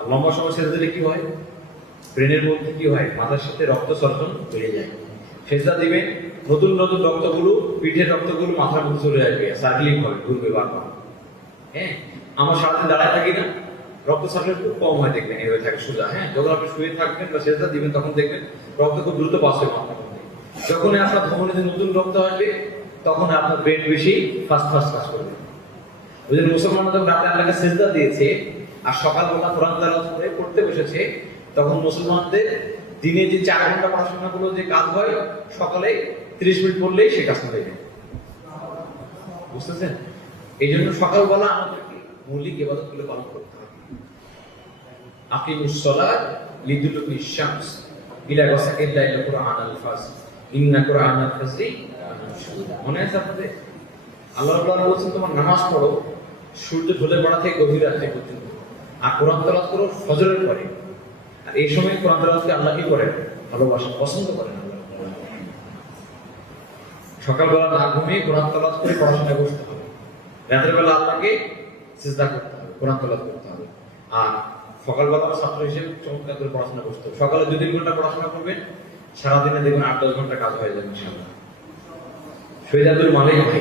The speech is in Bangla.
আর লম্বা সময় সেজদা দিলে কি হয়? ব্রেনের মধ্যে কি হয়? মাথার সাথে রক্ত সঞ্চালন বেড়ে যায়। সেজদা দিবেন, নতুন নতুন রক্তগুলো, পিঠের রক্তগুলো মাথার মধ্যে চলে আসবে, সার্কেলিং হবে, ঘুরবে বারবার। হ্যাঁ, আমার সারাদিন দাঁড়ায় থাকি না, রক্ত সার্কেল খুব কম হয়, দেখবেন এভাবে থাকে সোজা। হ্যাঁ, যখন আপনি শুয়ে থাকবেন বা সেজদা দিবেন তখন দেখবেন রক্ত খুব দ্রুত পাস হয় মাথার মধ্যে। যখনই আপনার ধমনীতে নতুন রক্ত আসবে তখন আপনার ব্রেন বেশি ফাস্ট ফাস্ট কাজ করবে। ওই জন্য মুসলমানরা যখন রাতে আল্লাহকে সেজদা দিয়েছে আর সকালবেলা কোরআন তেলাওয়াত করে পড়তে বসেছে, তখন মুসলমানদের দিনে যে 4 ঘন্টা পড়াশোনা গুলো যে কাজ হয়, সকালে 30 মিনিট পড়লেই সে কাজটা হয়ে যায়। বুঝতেছেন? এই জন্য সকালবেলা আমাদেরকে মৌলিক ইবাদত গুলো পালন করতে হবে। আকিমুস সালাত লিদুলুকি শামস ইলা গাসাকিল লাইল কুরআনাল ফাজর ইন্না কুরআনাল ফাজরি মনে আছে আপনাদের? আল্লাহ রাব্বুল বলছেন তোমার নামাজ পড়ো সূর্য ঢলে পড়া থেকে গভীর রাত্রি পর্যন্ত, আর কোরআন তেলাওয়াত করো ফজরের পরে। আর এই সময় কোরআন তেলাওয়াতকে আল্লাহ কি করেন? ভালোবাসেন, পছন্দ করেন। সকালবেলা না ঘুমিয়ে কোরআন তেলাওয়াত করে পড়াশোনা করতে হবে, রাতের বেলা আল্লাহকে সিজদা করতে হবে, কোরআন তেলাওয়াত করতে হবে। আর সকালবেলা ছাত্র হিসেবে চমৎকার করে পড়াশোনা করতে হবে। সকালে 2-3 ঘন্টা পড়াশোনা করবেন, সারাদিনে দেখবেন 8-10 ঘন্টা কাজ হয়ে যাবে ইনশাআল্লাহ। শহীদ আব্দুল মালিক ভাই